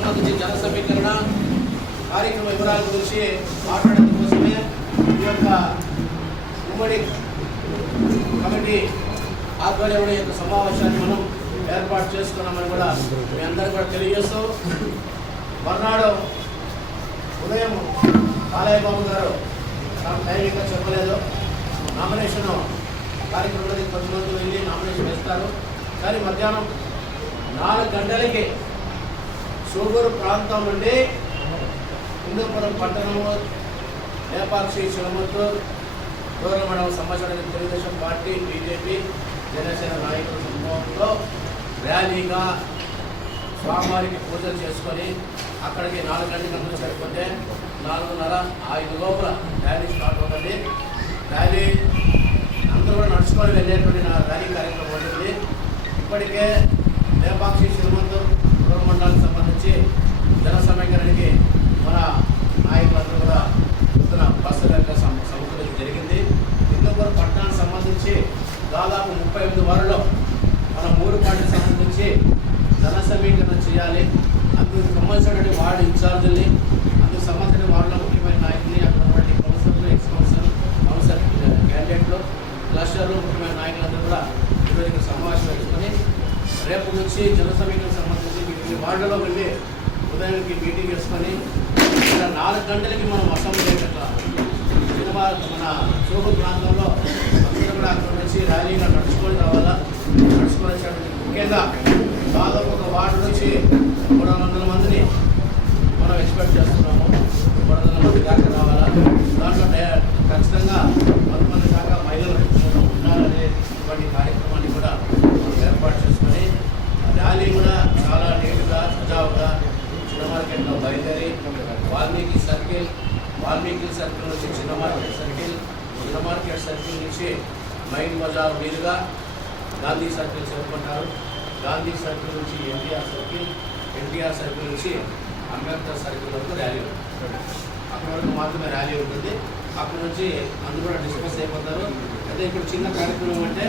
సంబంధించి జన సమీకరణ కార్యక్రమ వివరాల గురించి మాట్లాడడం కోసమే ఈ యొక్క ఉమ్మడి కమిటీ ఆధ్వర్యంలో యొక్క సమావేశాన్ని మనం ఏర్పాటు చేసుకున్నామని కూడా మీ అందరికీ కూడా తెలియజేస్తూ, మర్నాడు ఉదయం బాలయ్య బాబు గారు నాకు టైమింగ్గా చెప్పలేదు, నామినేషన్ కార్యక్రమానికి కొంతమంది వెళ్ళి నామినేషన్ వేస్తారు. కానీ మధ్యాహ్నం 4 గంటలకి సూగూరు ప్రాంతం నుండి హిందూపురం పట్టణము లేపాక్షి చిలమత్తూరు దూరమండలం సంబంధించిన తెలుగుదేశం పార్టీ, బీజేపీ, జనసేన నాయకుల సమూహంలో ర్యాలీగా స్వామివారికి పూజలు చేసుకొని అక్కడికి 4 గంటల ముందు సరిపోతే 4:30-5 లోపల ర్యాలీ స్టార్ట్ అవుతుంది. ర్యాలీ అందరూ కూడా నడుచుకొని వెళ్ళేటువంటి ర్యాలీ కార్యక్రమం ఉంటుంది. ఇప్పటికే లేపాక్షి శ్రీమంతూరు దూరమండలానికి సంబంధించి జన సమీకరణకి మన నాయకులందరూ కూడా పొద్దున బస్సుల యొక్క సమకూర్చడం జరిగింది. హిందూపురం పట్టణానికి సంబంధించి దాదాపు 38 వార్డులో మన 3 పార్టీకి సంబంధించి జన సమీకరణ చేయాలి. అందుకు సంబంధించినటువంటి వార్డు ఇన్ఛార్జీల్ని, అందుకు సంబంధించిన వార్డులో ముఖ్యమైన నాయకుల్ని, అక్కడ కౌన్సిలర్లు, ఎక్స్ కౌన్సిలర్ క్యాండిడేట్లు, క్లస్టర్లు, ముఖ్యమైన నాయకులందరూ కూడా ఈరోజు సమావేశం వేసుకొని రేపు నుంచి జన సమీకరణకు సంబంధించి ఈ వార్డులో వెళ్ళి ఉదయానికి మీటింగ్ వేసుకొని 4 గంటలకి మనం అసెంబ్లీ మన సూగూరు ప్రాంతంలో అందరూ కూడా అక్కడ నుంచి ర్యాలీగా నడుచుకొని రావాలా. నడుచుకొని వచ్చేటువంటి ముఖ్యంగా దాదాపు ఒక వార్డు నుంచి 300 మందిని మనం ఎక్స్పెక్ట్ చేస్తున్నాము. 300 మంది దాకా రావాలా. దాంట్లో ఖచ్చితంగా 10 మంది దాకా మహిళలు ఉండాలనేటువంటి కార్యక్రమాన్ని కూడా మనం ఏర్పాటు చేసుకొని ర్యాలీ కూడా చాలా నీట్గా సజావుగా చిన్న మార్కెట్లో బయలుదేరి వాల్మీకి సర్కిల్ నుంచి చిన్న మార్కెట్ సర్కిల్ నుంచి మైన్ బజార్ మీదుగా గాంధీ సర్కిల్ చేరుకుంటారు. గాంధీ సర్కిల్ నుంచి ఎన్టీఆర్ సర్కిల్ నుంచి అంబేద్కర్ సర్కిల్ వరకు ర్యాలీ ఉంటుంది. అక్కడి వరకు మాత్రమే ర్యాలీ ఉంటుంది. అక్కడి నుంచి అందరూ కూడా డిస్కస్ అయిపోతారు. అయితే ఇప్పుడు చిన్న కార్యక్రమం అంటే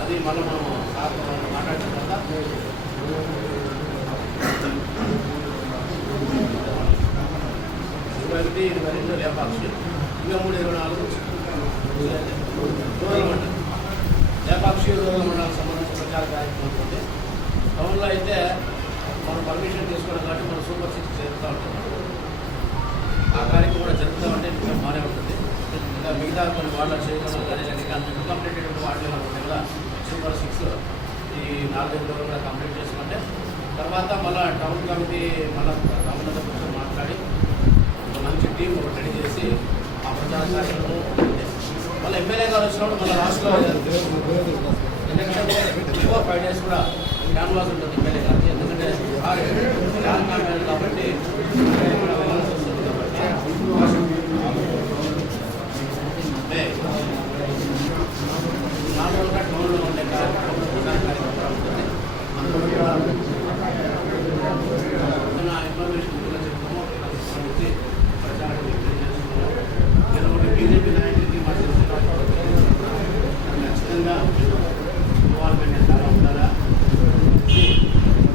అది మనం మాట్లాడిన తర్వాత 21-22 లేపాక్షి, 23-24 దూరమండలం లేపాక్షి దూరమండలానికి సంబంధించిన ప్రచార కార్యక్రమం ఉంటుంది. టౌన్లో అయితే మనం పర్మిషన్ తీసుకోవడం కాబట్టి మనం సూపర్ 6 జరుగుతూ ఉంటాం. ఆ కార్యక్రమం కూడా జరుగుతూ ఉంటే ఇంకా బాగానే ఉంటుంది. ఇంకా మిగతా కొన్ని వార్డుల చేయడం కానీ కంప్లీట్ వార్డులు ఉంటాయి కదా, సూపర్ 6 ఈ 4 రోజులు కూడా కంప్లీట్ చేసుకుంటే తర్వాత మళ్ళీ టౌన్ కమిటీ మళ్ళీ టౌన్లతో కొంచెం మాట్లాడి మంచి టీం ఒకటి రెడీ చేసి ఆ ప్రచార కార్యక్రమం మళ్ళీ ఎమ్మెల్యే గారు వచ్చినప్పుడు మళ్ళీ రాష్ట్రంలో ఎలక్షన్ 5 days కూడా క్యాన్వాస్ ఉంటుంది ఎమ్మెల్యే గారికి. ఎందుకంటే క్యాన్వాస్ కాబట్టి నాలుగుగా టౌన్లో ఉండే ప్రచార కార్యక్రమం ఉంటుంది. అందులో ఇన్ఫర్మేషన్ చెప్తాము ప్రచారం చేసుకున్నాము. బీజేపీ నాయకులకి మాకు ఖచ్చితంగా ఇన్వాల్వ్మెంట్ ఎంత ఉండాలా,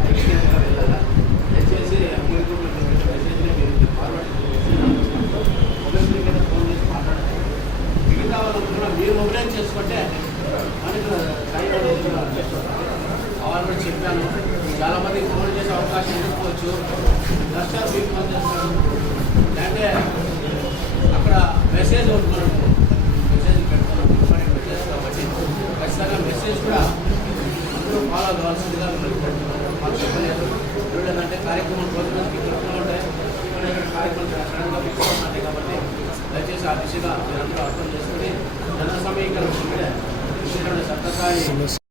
ఐక్యంగా వెళ్ళాలా. దయచేసి మెసేజ్ని మీరు ఫార్వర్డ్ మొబైల్ కింద ఫోన్ చేసి మాట్లాడాలి. మిగతా వాళ్ళకు కూడా మీరు మొబైలైజ్ చేసుకుంటే మనకు వాళ్ళు కూడా చెప్పాను. చాలామందికి ఫోన్ చేసే అవకాశం ఉండకపోవచ్చు. నష్టాలు మీకు ఫోన్ చేస్తారు అంటే అక్కడ మెసేజ్ ఉంటున్నాడు, మెసేజ్ పెడుతున్నాం ఇంపార్టెంట్ మెసేజ్ కాబట్టి ఖచ్చితంగా మెసేజ్ కూడా అందరూ ఫాలో కావాల్సిందిగా మాకు చెప్పలేదు. ఏంటంటే కార్యక్రమం రోజులకి తిరుగుతూ ఉంటాయి, కార్యక్రమం సడన్గా ఫిక్స్ అవుతున్నాయి కాబట్టి దయచేసి ఆ దిశగా మీరందరూ అర్థం చేసుకుని జన సమీకరణ చక్కగా